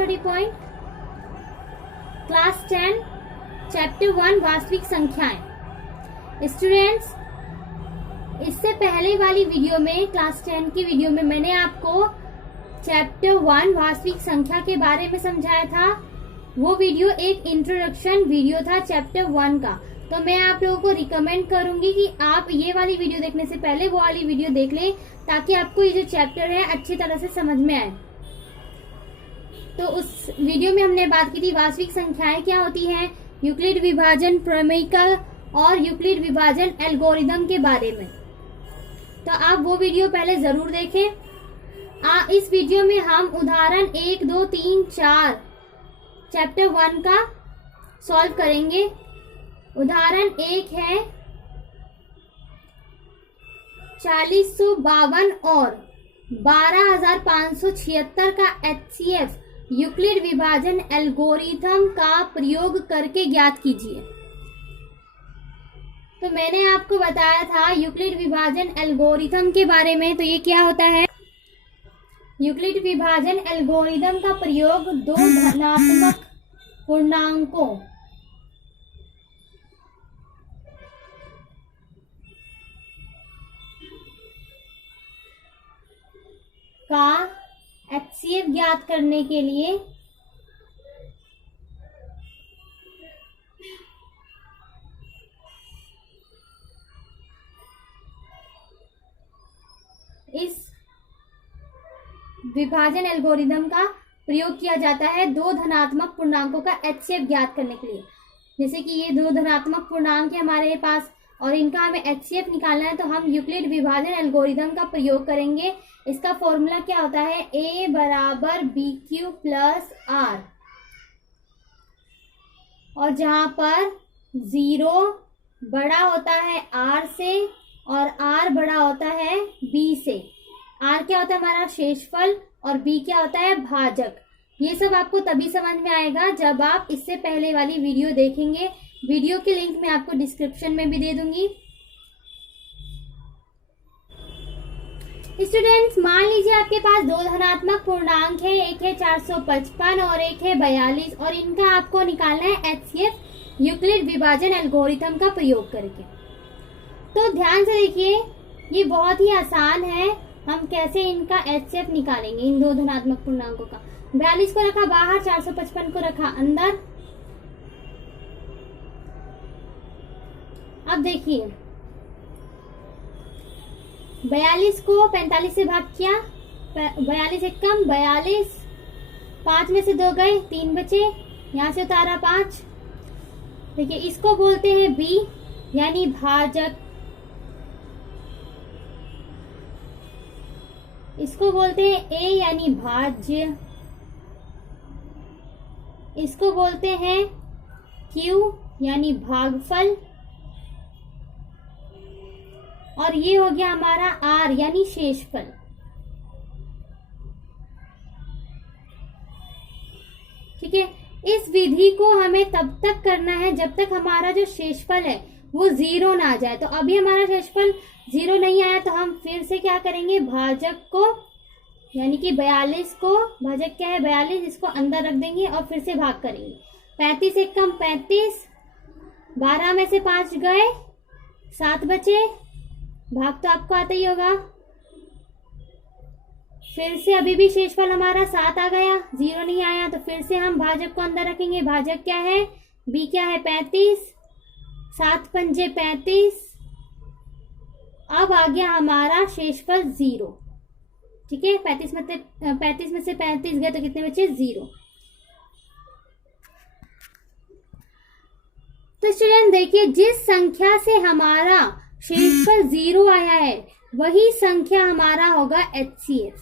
Study point class 10 chapter 1 वास्तविक संख्याएं। Students, इससे पहले वाली वीडियो में, क्लास 10 की वीडियो में, मैंने आपको चैप्टर 1 वास्तविक संख्या के बारे में समझाया था। वो वीडियो एक इंट्रोडक्शन वीडियो था चैप्टर 1 का। तो मैं आप लोगों को रिकमेंड करूंगी कि आप ये वाली वीडियो देखने से पहले वो वाली वीडियो देख लें, ताकि आपको ये जो चैप्टर है अच्छी तरह से समझ में आए। तो उस वीडियो में हमने बात की थी वास्तविक संख्याएं क्या होती हैं, यूक्लिड विभाजन प्रमेय और यूक्लिड विभाजन एल्गोरिदम के बारे में। तो आप वो वीडियो पहले जरूर देखें। इस वीडियो में हम उदाहरण 1, 2, 3, 4 चैप्टर 1 का सॉल्व करेंगे। उदाहरण 1 है 4052 और 12576 का HCF यूक्लिड विभाजन एल्गोरिथम का प्रयोग करके ज्ञात कीजिए। तो मैंने आपको बताया था यूक्लिड विभाजन एल्गोरिथम के बारे में। तो ये क्या होता है? यूक्लिड विभाजन एल्गोरिथम का प्रयोग दो धनात्मक पूर्णांकों का HCF ज्ञात करने के लिए इस विभाजन एल्गोरिथम का प्रयोग किया जाता है दो धनात्मक पूर्णांकों का HCF ज्ञात करने के लिए। जैसे कि ये दो धनात्मक पूर्णांक है हमारे पास और इनका हमें HCF निकालना है, तो हम यूक्लिड विभाजन एल्गोरिथम का प्रयोग करेंगे। इसका फॉर्मूला क्या होता है? A बराबर BQ प्लस R, और जहां पर 0 बड़ा होता है R से और R बड़ा होता है B से। R क्या होता है? हमारा शेषफल, और B क्या होता है? भाजक। ये सब आपको तभी समझ में आएगा जब आप इससे पहले वाली वीडियो देखेंगे। वीडियो की लिंक मैं आपको डिस्क्रिप्शन में भी दे दूंगी। स्टूडेंट्स, मान लीजिए आपके पास दो धनात्मक पूर्णांक है, एक है 455 और एक है 42, और इनका आपको निकालना है HCF यूक्लिड विभाजन एल्गोरिथम का प्रयोग करके। तो ध्यान से देखिए, ये बहुत ही आसान है। हम कैसे इनका HCF निकालेंगे इन दो धनात्मक पूर्णांकों का। 42 को रखा बाहर, 455 को रखा अंदर। अब देखिए, 42 को 45 से भाग किया, 42 एक कम 42, 5 में से 2 गए, 3 बचे, यहां से उतारा 5। देखिए, इसको बोलते हैं B यानी भाजक, इसको बोलते हैं A यानी भाज्य, इसको बोलते हैं Q यानी भागफल, और ये हो गया हमारा R यानी शेषफल। ठीक है, इस विधि को हमें तब तक करना है जब तक हमारा जो शेषफल है वो 0 ना आ जाए। तो अभी हमारा शेषफल 0 नहीं आया, तो हम फिर से क्या करेंगे? भाजक को यानी कि 42 को, भाजक क्या है? 42, इसको अंदर रख देंगे और फिर से भाग करेंगे। 35 एक कम 35, 12 में से 5 गए, 7 बचे, भाग तो आपको आता ही होगा। फिर से अभी भी शेषफल हमारा 7 आ गया, 0 नहीं आया, तो फिर से हम भाजक को अंदर रखेंगे। भाजक क्या है? B क्या है? 35, 7 पंजे 35। अब आ गया हमारा शेषफल 0। ठीक है, 35 में से 35 गए तो कितने बचे? 0। तो स्टूडेंट देखिए, जिस संख्या से हमारा शेषफल 0 आया है वही संख्या हमारा होगा HCF,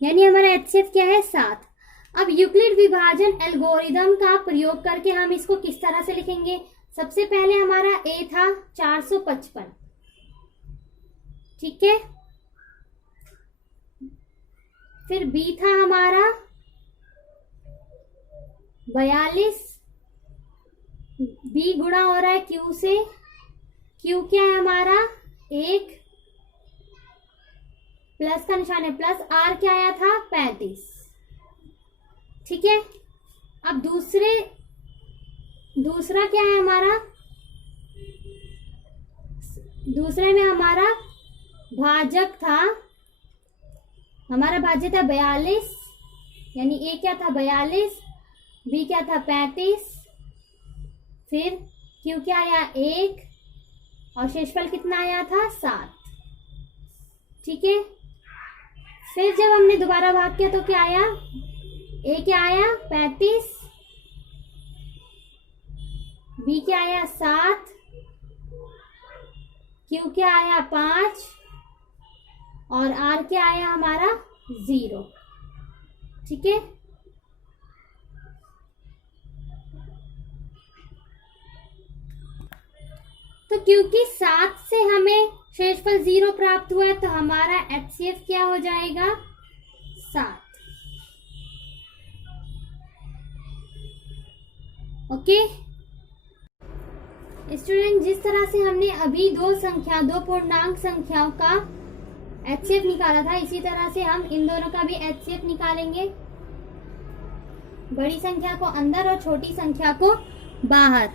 यानी हमारा HCF क्या है? 7। अब यूक्लिड विभाजन एल्गोरिथम का प्रयोग करके हम इसको किस तरह से लिखेंगे? सबसे पहले हमारा A था 455, ठीक है, फिर B था हमारा 42, B गुणा हो रहा है Q से, Q क्या है हमारा? 1, प्लस का निशान है प्लस, R क्या आया था? 35। ठीक है। अब दूसरा क्या है हमारा, दूसरे में हमारा भाजक था, हमारा भाज्य था 42, यानी ए क्या था 42, बी क्या था 35, फिर क्यू क्या आया 1 और शेषफल कितना आया था 7। ठीक है। फिर जब हमने दोबारा भाग किया तो क्या आया, ए क्या आया 35, बी क्या आया 7, क्यू क्या आया 5 और आर क्या आया हमारा 0। ठीक है। तो क्योंकि 7 से हमें शेषफल 0 प्राप्त हुआ है तो हमारा HCF क्या हो जाएगा 7। ओके स्टूडेंट, जिस तरह से हमने अभी दो पूर्णांक संख्याओं का HCF निकाला था, इसी तरह से हम इन दोनों का भी HCF निकालेंगे। बड़ी संख्या को अंदर और छोटी संख्या को बाहर।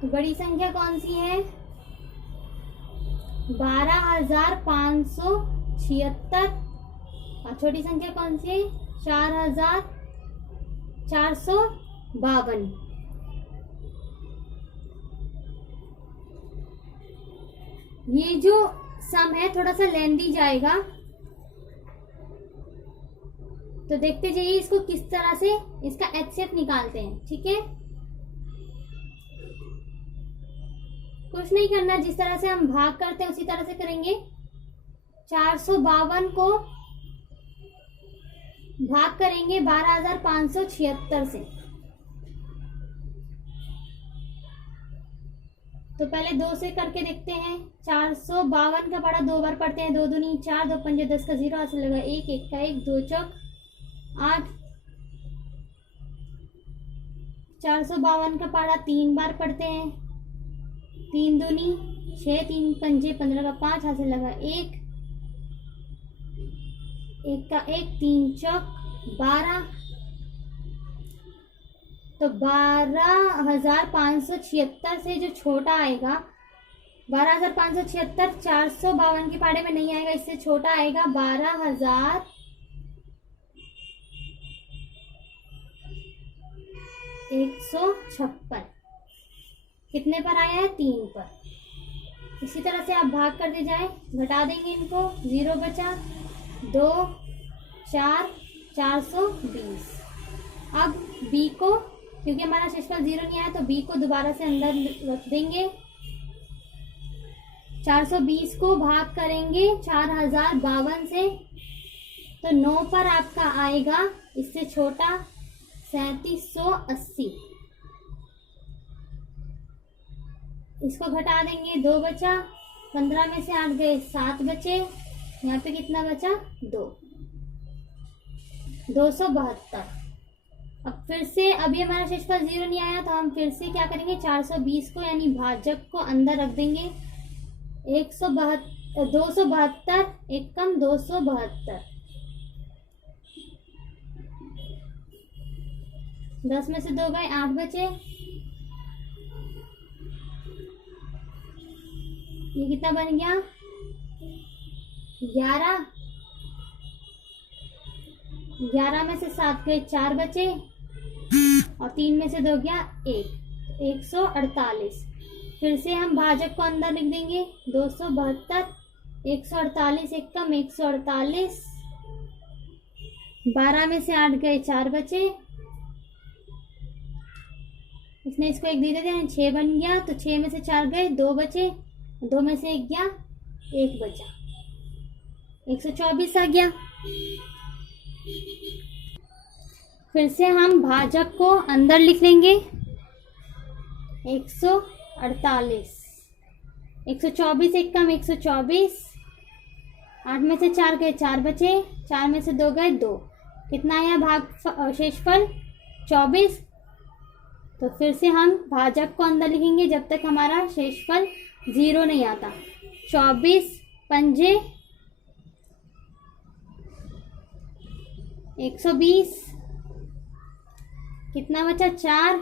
तो बड़ी संख्या कौन सी है 12,576 और छोटी संख्या कौन सी है 4,452। ये जो सम है थोड़ा सा लेंदी जाएगा, तो देखते जाइए इसको किस तरह से इसका HCF निकालते हैं। ठीक है, कुछ नहीं करना, जिस तरह से हम भाग करते हैं उसी तरह से करेंगे। 452 को भाग करेंगे 12,576 से। तो पहले 2 से करके देखते हैं। 452 का पढ़ा 2 बार पढ़ते हैं, 2 दूनी 4, 2 पंजे 10 का 0 हाथ से लगा 1, 1 का 1, 2 चौक 8। 452 का पढ़ा 3 बार पढ़ते हैं, 3 दूनी 6, 3 पंजे 15 का 5 हाथ से लगा 1, 1 का 1, 3 चौक 12। तो 12,576 से जो छोटा आएगा 12,576 452 के पाड़े में नहीं आएगा, इससे छोटा आएगा 12,156। कितने पर आया है 3 पर। इसी तरह से आप भाग करते जाए, घटा देंगे इनको, 0 बचा 2 4 420। अब बी को, क्योंकि हमारा शेषफल 0 नहीं आया तो बी को दोबारा से अंदर रख देंगे। 420 को भाग करेंगे 4052 से, तो 9 पर आपका आएगा इससे छोटा 3780। इसको घटा देंगे, 2 बचा, 15 में से 8 गए 7 बचे, यहाँ पे कितना बचा 272। अब फिर से अभी हमारा शेषफल 0 नहीं आया तो हम फिर से क्या करेंगे 420 को यानी भाजक को अंदर रख देंगे। 272 एक कम 272, 10 में से 2 गए 8 बचे, ये कितना बन गया 11, 11 में से 7 गए 4 बचे और 3 में से 2 गया 1, 148। फिर से हम भाजक को अंदर लिख देंगे 272, 148 एक कम 148, 12 में से 8 गए 4 बचे, इसने इसको 1 दे दिया 6 बन गया, तो 6 में से 4 गए 2 बचे, 2 में से 1 गया 1 बचा, 124 आ गया। फिर से हम भाजक को अंदर लिख लेंगे 148, 124 एक कम 124, 8 में से 4 गए 4 बचे, 4 में से 2 गए 2, कितना आया भाग शेषफल 24। तो फिर से हम भाजक को अंदर लिखेंगे जब तक हमारा शेषफल 0 नहीं आता। 24 पंजे 120, कितना बचा 4,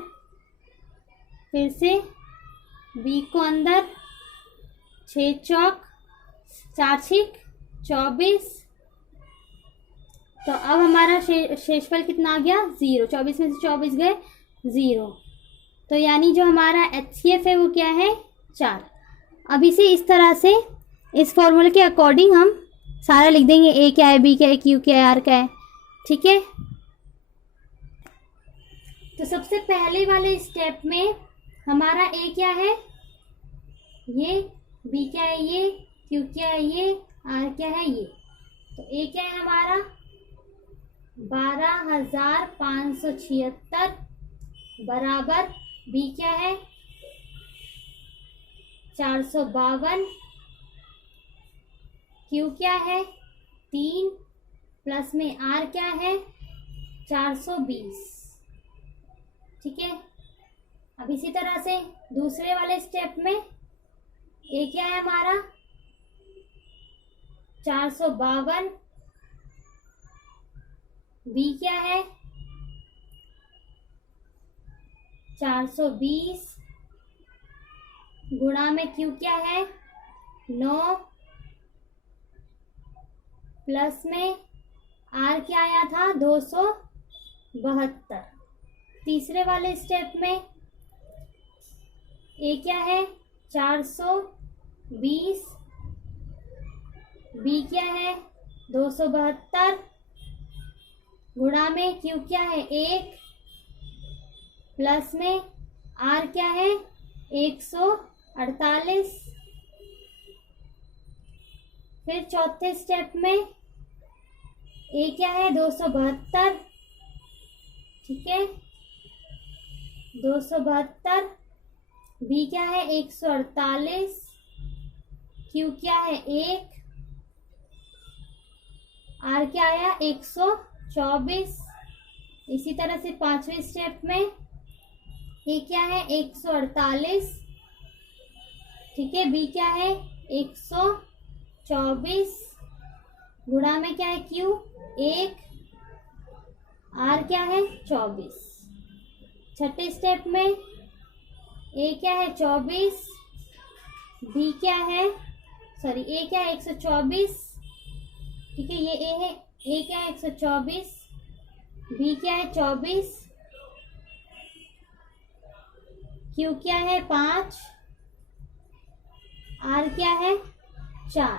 फिर से बी को अंदर, 6 चौक 4 छिक 24। तो अब हमारा शेषफल कितना आ गया 0, 24 में से 24 गए 0। तो यानी जो हमारा HCF है वो क्या है 4। अब इसे इस तरह से इस फॉर्मूले के अकॉर्डिंग हम सारा लिख देंगे, ए क्या है, बी क्या है, क्यू क्या है, आर क्या है। ठीक है, तो सबसे पहले वाले स्टेप में हमारा ए क्या है ये, बी क्या है ये, क्यू क्या है ये, आर क्या है ये। तो ए क्या है हमारा 12,576 बराबर बी क्या है 452, क्यू क्या है 3 प्लस में आर क्या है 420। ठीक है, अब इसी तरह से दूसरे वाले स्टेप में ए क्या है हमारा 452, बी क्या है 420 गुणा में क्यू क्या है 9 प्लस में आर क्या आया था 272। तीसरे वाले स्टेप में ए क्या है 420, बी क्या है 272 गुणा में क्यू क्या है 1 प्लस में आर क्या है 148। फिर चौथे स्टेप में ए क्या है 272, ठीक है 272, बी क्या है 148, क्यू क्या है 1, आर क्या आया 124। इसी तरह से पांचवें स्टेप में ए क्या है 148, ठीक है बी क्या है 124 गुणा में क्या है क्यू 1, आर क्या है 24। छठे स्टेप में ए क्या है 24, बी क्या है ए क्या है 124, ठीक है ये ए है, ए क्या है 124, बी क्या है 24, क्यू क्या है 5, आर क्या है 4।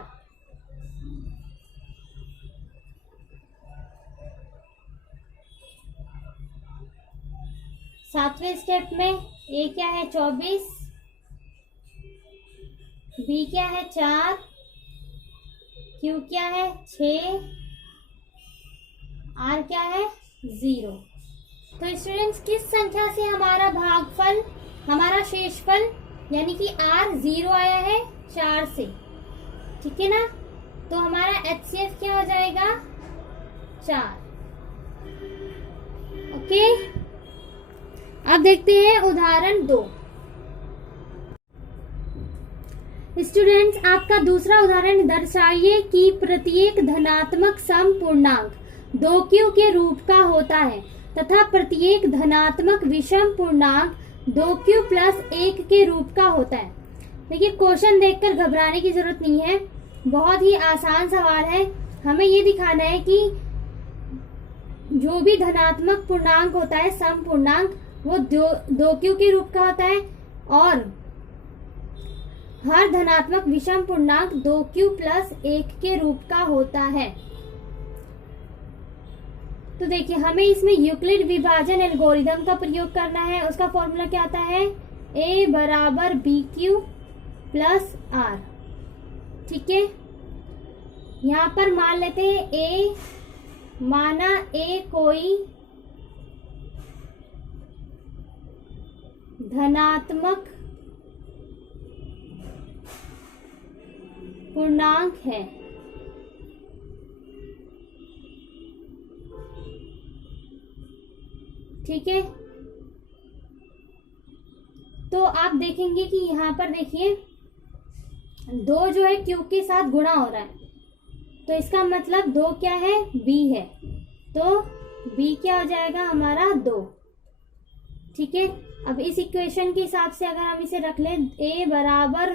सातवें स्टेप में ए क्या है 24, बी क्या है 4, क्यू क्या है 6, आर क्या है 0। तो स्टूडेंट्स किस संख्या से हमारा भागफल, हमारा शेषफल यानी कि आर 0 आया है 4 से, ठीक है ना। तो हमारा HCF क्या हो जाएगा 4। ओके, अब देखते हैं उदाहरण 2। स्टूडेंट्स आपका दूसरा उदाहरण दर्शाइए कि प्रत्येक धनात्मक सम पूर्णांक 2q के रूप का होता है तथा प्रत्येक धनात्मक विषम पूर्णांक 2q प्लस 1 के रूप का होता है। देखिए क्वेश्चन देखकर घबराने की जरूरत नहीं है, बहुत ही आसान सवाल है। हमें ये दिखाना है कि जो भी धनात्मक पूर्णांक होता है सम पूर्णांक वो 2q के रूप का होता है और हर धनात्मक विषम पूर्णांक 2q प्लस 1 के रूप का होता है। तो देखिए हमें इसमें यूक्लिड विभाजन एल्गोरिदम का प्रयोग करना है। उसका फॉर्मूला क्या आता है a बराबर BQ प्लस R, ठीक है। यहाँ पर मान लेते हैं a, माना a कोई धनात्मक पूर्णांक है, ठीक है। तो आप देखेंगे कि यहाँ पर देखिए 2 जो है Q के साथ गुणा हो रहा है, तो इसका मतलब 2 क्या है B है। तो b क्या हो जाएगा हमारा 2। ठीक है, अब इस इक्वेशन के हिसाब से अगर हम इसे रख लें a बराबर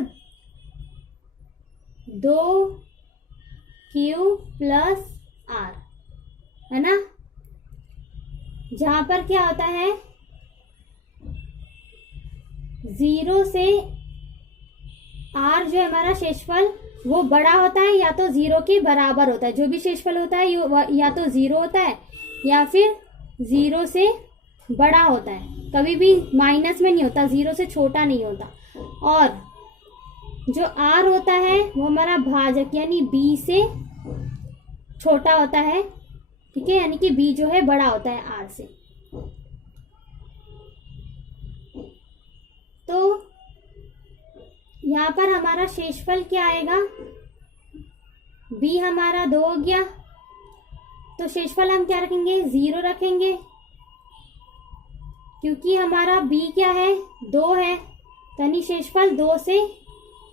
2q प्लस r, है ना, जहां पर क्या होता है 0 से r जो है हमारा शेषफल वो बड़ा होता है या तो 0 के बराबर होता है। जो भी शेषफल होता है या तो 0 होता है या फिर 0 से बड़ा होता है, कभी भी माइनस में नहीं होता, 0 से छोटा नहीं होता। और जो r होता है वो हमारा भाजक यानी b से छोटा होता है। ठीक है, यानी कि b जो है बड़ा होता है r से। तो यहाँ पर हमारा शेषफल क्या आएगा, b हमारा 2 हो गया, तो शेषफल हम क्या रखेंगे 0 रखेंगे, क्योंकि हमारा b क्या है 2 है, तो यानी शेषफल 2 से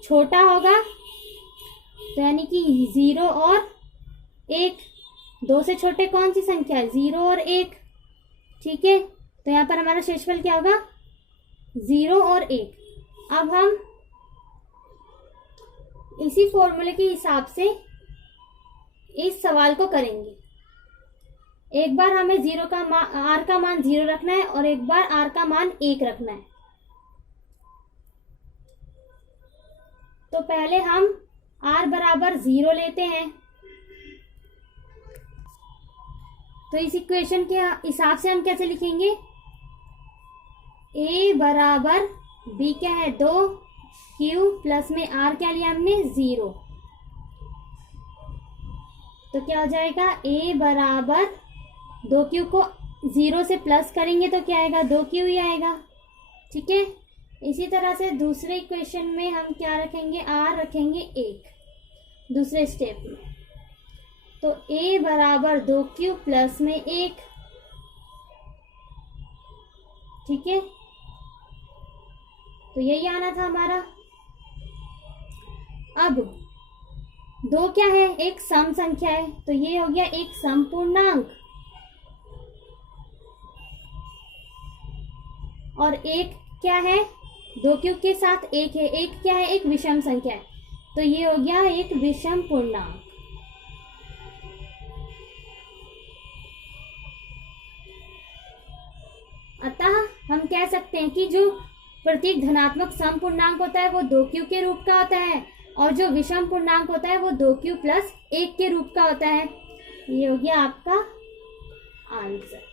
छोटा होगा, तो यानी कि 0 और 1, 2 से छोटे कौन सी संख्या है 0 और 1। ठीक है, तो यहाँ पर हमारा शेषफल क्या होगा 0 और 1। अब हम इसी फॉर्मूले के हिसाब से इस सवाल को करेंगे। एक बार हमें r का मान 0 रखना है और एक बार r का मान 1 रखना है। तो पहले हम r बराबर 0 लेते हैं, तो इस इक्वेशन के हिसाब से हम कैसे लिखेंगे, a बराबर b क्या है 2q प्लस में r क्या लिया हमने 0, तो क्या हो जाएगा a बराबर 2q को 0 से प्लस करेंगे तो क्या आएगा 2q ही आएगा। ठीक है, इसी तरह से दूसरे इक्वेशन में हम क्या रखेंगे r रखेंगे 1 दूसरे स्टेप में, तो a बराबर 2q प्लस में 1। ठीक है, तो यही आना था हमारा। अब 2 क्या है एक सम संख्या है, तो ये हो गया एक समपूर्णांक, और 1 क्या है 2q के साथ 1 है, 1 क्या है एक विषम संख्या है, तो ये हो गया एक विषम पूर्णांक। अतः हम कह सकते हैं कि जो प्रत्येक धनात्मक सम पूर्णांक होता है वो 2q के रूप का होता है, और जो विषम पूर्णांक होता है वो 2q प्लस 1 के रूप का होता है। ये हो गया आपका आंसर।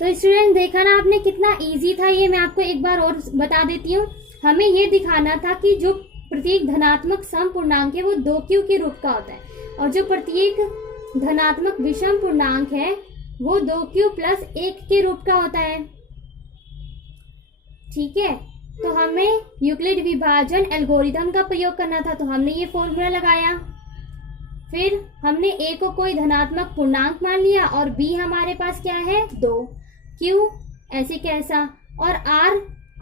तो स्टूडेंट देखा ना आपने कितना इजी था ये, मैं आपको एक बार और बता देती हूँ। हमें ये दिखाना था कि जो प्रत्येक धनात्मक सम पूर्णांक है वो 2q के रूप का होता है, और जो प्रत्येक धनात्मक विषम पूर्णांक है वो 2q प्लस 1 के रूप का होता है। ठीक है, तो हमें यूक्लिड विभाजन एल्गोरिथम का प्रयोग करना था, तो हमने ये फॉर्मूला लगाया, फिर हमने a को कोई धनात्मक पूर्णांक मान लिया और b हमारे पास क्या है 2, q ऐसे कैसा, और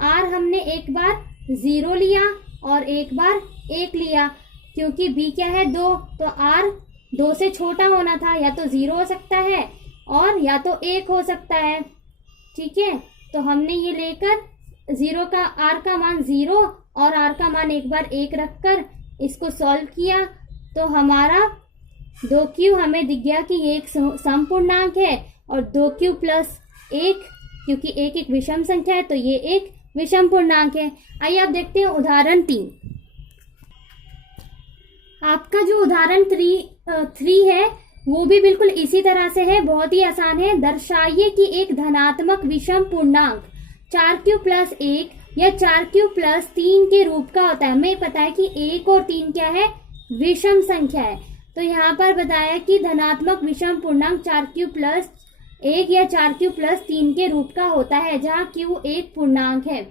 r हमने एक बार 0 लिया और एक बार 1 लिया, क्योंकि b क्या है 2, तो r 2 से छोटा होना था, या तो 0 हो सकता है और या तो 1 हो सकता है। ठीक है, तो हमने ये लेकर 0 का r का मान 0 और r का मान एक बार 1 रखकर इसको सॉल्व किया, तो हमारा 2q हमें दिख गया कि ये एक समपूर्णांक है, और 2q प्लस 1 क्योंकि 1 एक विषम संख्या है तो ये एक विषम पूर्णांक है। आइए आप देखते हैं उदाहरण 3। आपका जो उदाहरण 3 है वो भी बिल्कुल इसी तरह से है, बहुत ही आसान है। दर्शाइए कि एक धनात्मक विषम पूर्णांक 4q प्लस 1 या 4q प्लस 3 के रूप का होता है। हमें पता है कि 1 और 3 क्या है विषम संख्या है, तो यहाँ पर बताया कि धनात्मक विषम पूर्णांक 4q प्लस 1 या 4q प्लस 3 के रूप का होता है, जहाँ q एक पूर्णांक है।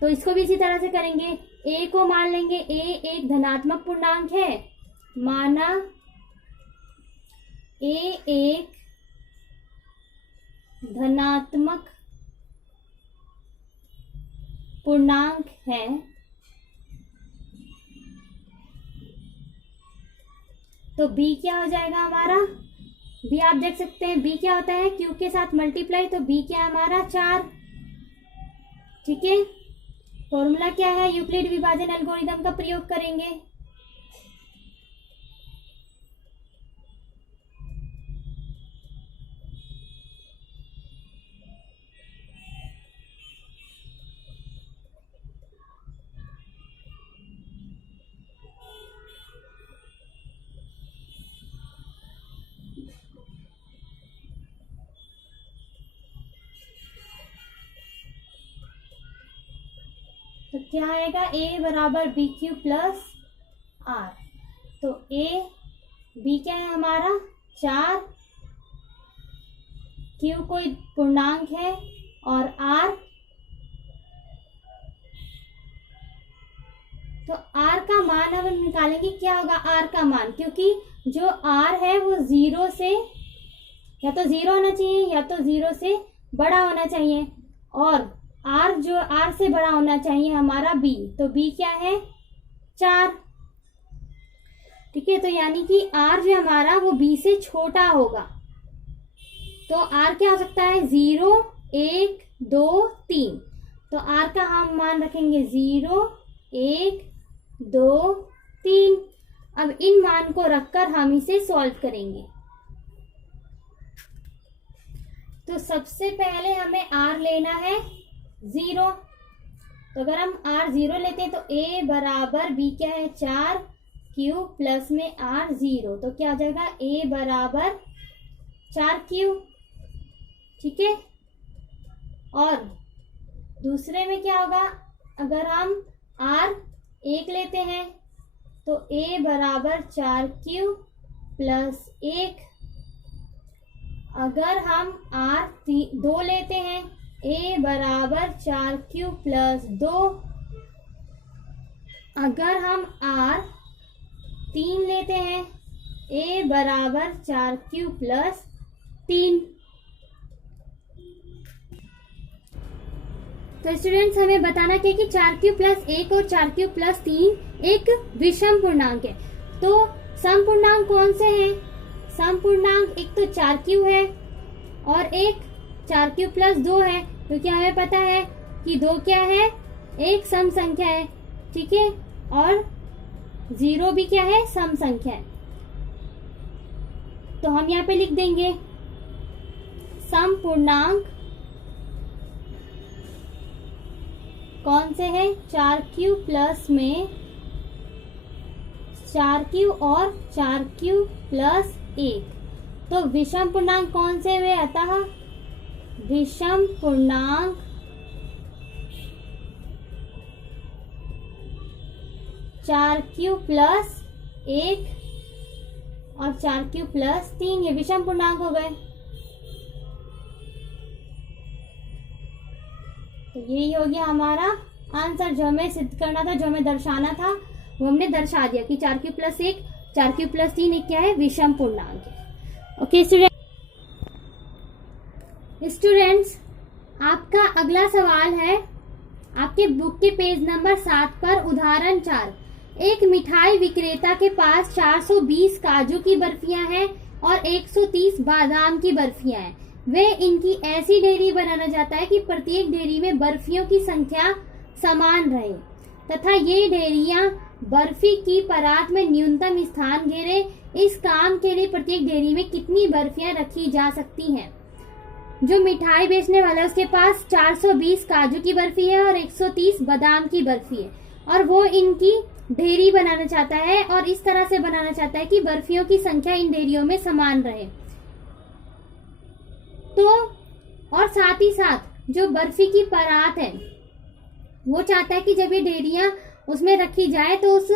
तो इसको भी इसी तरह से करेंगे, a को मान लेंगे a एक धनात्मक पूर्णांक है, माना a एक धनात्मक पूर्णांक है, तो b क्या हो जाएगा हमारा बी आप देख सकते हैं, बी क्या होता है क्यू के साथ मल्टीप्लाई, तो बी क्या है हमारा 4। ठीक है, फॉर्मूला क्या है, यूक्लिड विभाजन एल्गोरिथम का प्रयोग करेंगे। तो क्या आएगा, ए बराबर बी क्यू प्लस आर। तो ए बी क्या है हमारा 4, क्यू कोई पूर्णांक है और आर, तो आर का मान हम निकालेंगे। क्या होगा आर का मान, क्योंकि जो आर है वो 0 से या तो 0 होना चाहिए या तो 0 से बड़ा होना चाहिए, और आर जो आर से बड़ा होना चाहिए हमारा बी, तो बी क्या है 4। ठीक है, तो यानी कि आर जो हमारा वो बी से छोटा होगा। तो आर क्या हो सकता है 0, 1, 2, 3। तो आर का हम मान रखेंगे 0, 1, 2, 3। अब इन मान को रखकर हम इसे सॉल्व करेंगे। तो सबसे पहले हमें आर लेना है 0। तो अगर हम आर 0 लेते हैं तो ए बराबर बी क्या है 4, क्यू प्लस में आर 0, तो क्या हो जाएगा ए बराबर 4 क्यू। ठीक है, और दूसरे में क्या होगा, अगर हम आर 1 लेते हैं तो ए बराबर 4 क्यू प्लस 1। अगर हम आर 2 लेते हैं, ए बराबर 4 क्यू प्लस 2। अगर हम आर 3 लेते हैं, ए बराबर 4 क्यू प्लस 3। तो स्टूडेंट्स हमें बताना क्या कि 4 क्यू प्लस 1 और 4 क्यू प्लस 3 एक विषम पूर्णांक है। तो सम पूर्णांक कौन से हैं? सम पूर्णांक एक तो 4 क्यू है और एक 4 क्यू प्लस 2 है, क्योंकि हमें पता है कि 2 क्या है, एक सम संख्या है। ठीक है, और 0 भी क्या है, सम संख्या है। तो हम यहाँ पे लिख देंगे सम पूर्णांक कौन से है, 4 क्यू प्लस में 4 क्यू और 4 क्यू प्लस 1। तो विषम पूर्णांक कौन से हुए, अतः विषम पूर्णांक 4 क्यू प्लस 1 और 4 क्यू प्लस 3, ये विषम पूर्णांक हो गए। तो यही हो गया हमारा आंसर। जो हमें सिद्ध करना था, जो हमें दर्शाना था, वो हमने दर्शा दिया कि 4 क्यू प्लस 1, 4 क्यू प्लस 3 एक क्या है, विषम पूर्णांक है। ओके स्टूडेंट्स, आपका अगला सवाल है आपके बुक के पेज नंबर 7 पर, उदाहरण 4। एक मिठाई विक्रेता के पास 420 काजू की बर्फियां हैं और 130 बादाम की बर्फियां हैं। वे इनकी ऐसी डेयरी बनाना चाहता है कि प्रत्येक डेयरी में बर्फियों की संख्या समान रहे तथा ये डेयरियां बर्फी की परात में न्यूनतम स्थान घेरे। इस काम के लिए प्रत्येक डेयरी में कितनी बर्फियां रखी जा सकती हैं? जो मिठाई बेचने वाला है उसके पास 420 काजू की बर्फी है और 130 बादाम की बर्फी है, और वो इनकी डेयरी बनाना चाहता है और इस तरह से बनाना चाहता है कि बर्फियों की संख्या इन डेयरियों में समान रहे। तो और साथ ही साथ जो बर्फी की परात है वो चाहता है कि जब ये डेयरियां उसमें रखी जाए तो उस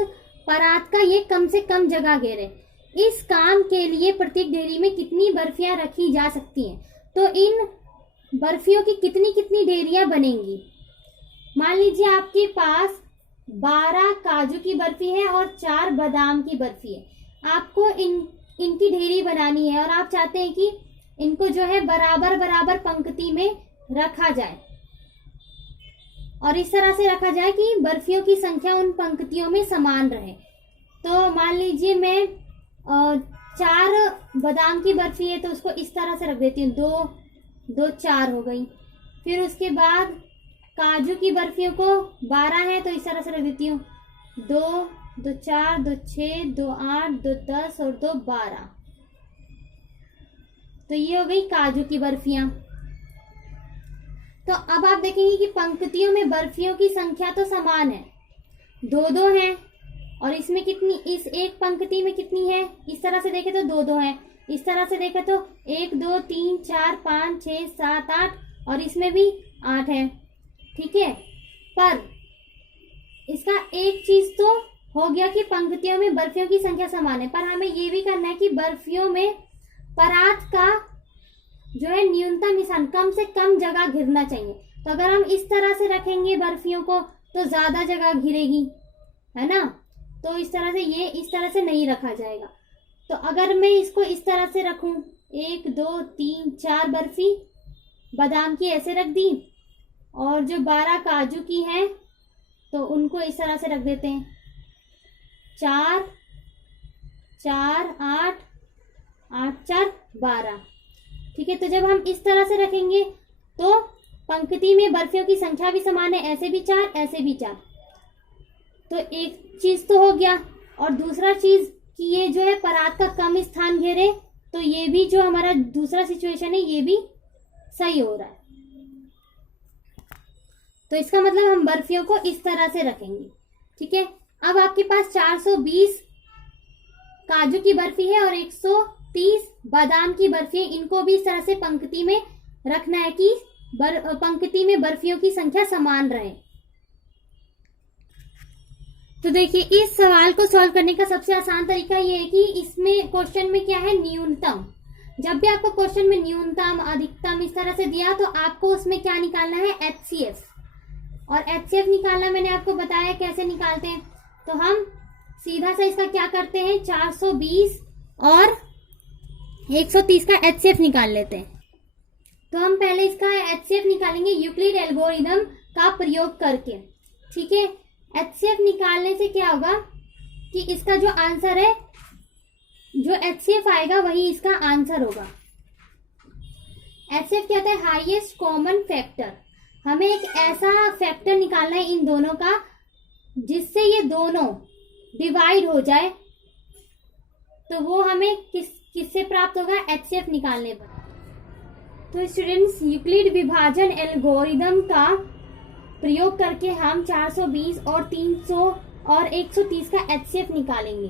परात का ये कम से कम जगह घेरे। इस काम के लिए प्रत्येक डेयरी में कितनी बर्फियां रखी जा सकती हैं? तो इन बर्फियों की कितनी कितनी डेयरियां बनेंगी? मान लीजिए आपके पास 12 काजू की बर्फी है और 4 बादाम की बर्फी है। आपको इनकी डेयरी बनानी है और आप चाहते हैं कि इनको जो है बराबर बराबर पंक्ति में रखा जाए, और इस तरह से रखा जाए कि बर्फियों की संख्या उन पंक्तियों में समान रहे। तो मान लीजिए मैं 4 बादाम की बर्फी है तो उसको इस तरह से रख देती हूँ, 2 2 4 हो गई। फिर उसके बाद काजू की बर्फियों को 12 है तो इस तरह से रख देती हूँ, 2 2 4 2 6 2 8 2 10 और 2 12। तो ये हो गई काजू की बर्फियां। तो अब आप देखेंगे कि पंक्तियों में बर्फियों की संख्या तो समान है, 2 है। और इसमें कितनी, इस एक पंक्ति में कितनी है, इस तरह से देखे तो 2 है, इस तरह से देखे तो 1 2 3 4 5 6 7 8 और इसमें भी 8 है। ठीक है, पर इसका एक चीज तो हो गया कि पंक्तियों में बर्फियों की संख्या समान है, पर हमें ये भी करना है कि बर्फियों में परात का जो है न्यूनतम निशान कम से कम जगह घिरना चाहिए। तो अगर हम इस तरह से रखेंगे बर्फियों को तो ज्यादा जगह घिरेगी, है ना। तो इस तरह से ये इस तरह से नहीं रखा जाएगा। तो अगर मैं इसको इस तरह से रखूं, 1 2 3 4 बर्फी बादाम की ऐसे रख दी और जो 12 काजू की है तो उनको इस तरह से रख देते हैं, 4 4 8 8 4 12। ठीक है, तो जब हम इस तरह से रखेंगे तो पंक्ति में बर्फियों की संख्या भी समान है, ऐसे भी 4 ऐसे भी 4। तो एक चीज तो हो गया। और दूसरा चीज कि ये जो है परात का कम स्थान घेरे, तो ये भी जो हमारा दूसरा सिचुएशन है ये भी सही हो रहा है। तो इसका मतलब हम बर्फियों को इस तरह से रखेंगे। ठीक है, अब आपके पास 420 काजू की बर्फी है और 130 बादाम की बर्फी है, इनको भी इस तरह से पंक्ति में रखना है कि पंक्ति में बर्फियों की संख्या समान रहे। तो देखिए, इस सवाल को सॉल्व करने का सबसे आसान तरीका ये है कि इसमें क्वेश्चन में क्या है, न्यूनतम। जब भी आपको क्वेश्चन में न्यूनतम अधिकतम इस तरह से दिया तो आपको उसमें क्या निकालना है, एचसीएफ। और एचसीएफ निकालना मैंने आपको बताया कैसे निकालते हैं। तो हम सीधा सा इसका क्या करते हैं, 420 और 130 का एचसीएफ निकाल लेते हैं। तो हम पहले इसका एचसीएफ निकालेंगे यूक्लिड एल्गोरिथम का प्रयोग करके। ठीक है, एचसीएफ निकालने से क्या होगा कि इसका जो आंसर है, जो एचसीएफ आएगा वही इसका आंसर होगा। एचसीएफ क्या होता है, हाईएस्ट कॉमन फैक्टर। हमें एक ऐसा फैक्टर निकालना है इन दोनों का जिससे ये दोनों डिवाइड हो जाए, तो वो हमें किससे प्राप्त होगा, एचसीएफ निकालने पर। तो स्टूडेंट्स, यूक्लिड विभाजन एल्गोरिथम का प्रयोग करके हम 420 और 300 और 130 का एचसीएफ निकालेंगे।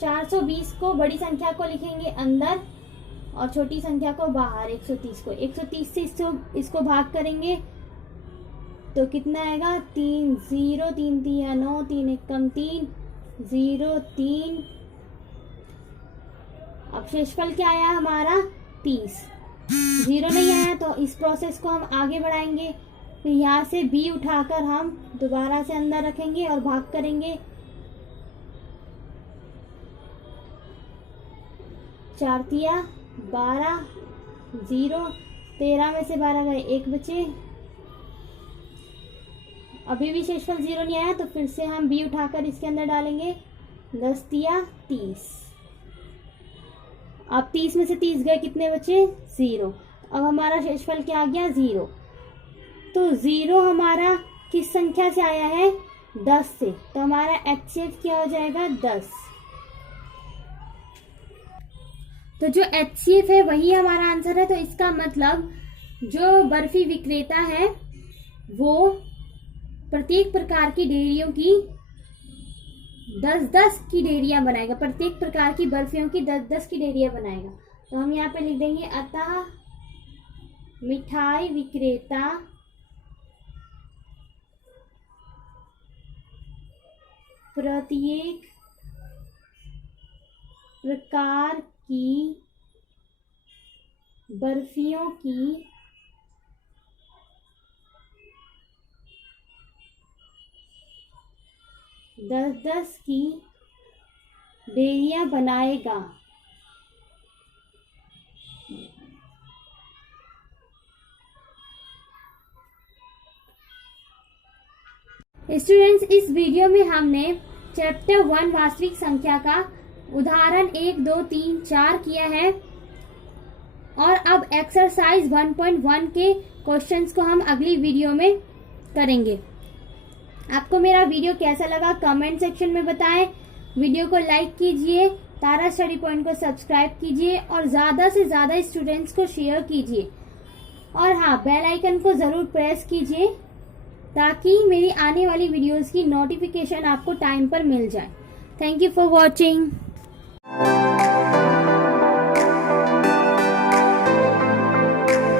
420 को बड़ी संख्या को लिखेंगे अंदर और छोटी संख्या को बाहर, 130 को 130 से इसको भाग करेंगे तो कितना आएगा, 3 0 3 3 9 3 1 कम 3 0 3। अब शेषफल क्या आया हमारा, 30। 0 नहीं आया तो इस प्रोसेस को हम आगे बढ़ाएंगे। फिर यहाँ से b उठाकर हम दोबारा से अंदर रखेंगे और भाग करेंगे। 4 तिया 12, 0 13 में से 12 गए, 1 बचे। अभी भी शेषफल 0 नहीं आया तो फिर से हम b उठाकर इसके अंदर डालेंगे, 10 तिया 30। अब 30 में से 30 गए, कितने बचे, 0। अब हमारा शेषफल क्या आ गया, 0। तो 0 हमारा किस संख्या से आया है, 10 से। तो हमारा एचसीएफ क्या हो जाएगा, 10। तो जो एचसीएफ है वही हमारा आंसर है। तो इसका मतलब जो बर्फी विक्रेता है वो प्रत्येक प्रकार की डेयरियों की 10-10 की डेयरियां बनाएगा, प्रत्येक प्रकार की बर्फियों की 10-10 की डेयरियां बनाएगा। तो हम यहाँ पे लिख देंगे, अतः मिठाई विक्रेता प्रत्येक प्रकार की बर्फियों की 10-10 की डेयरियां बनाएगा। स्टूडेंट्स, इस वीडियो में हमने चैप्टर 1 वास्तविक संख्या का उदाहरण 1, 2, 3, 4 किया है और अब एक्सरसाइज 1.1 के क्वेश्चंस को हम अगली वीडियो में करेंगे। आपको मेरा वीडियो कैसा लगा कमेंट सेक्शन में बताएं। वीडियो को लाइक कीजिए, तारा स्टडी पॉइंट को सब्सक्राइब कीजिए और ज्यादा से ज्यादा स्टूडेंट्स को शेयर कीजिए। और हाँ, बेल आइकन को जरूर प्रेस कीजिए ताकि मेरी आने वाली वीडियोस की नोटिफिकेशन आपको टाइम पर मिल जाए। Thank you for watching.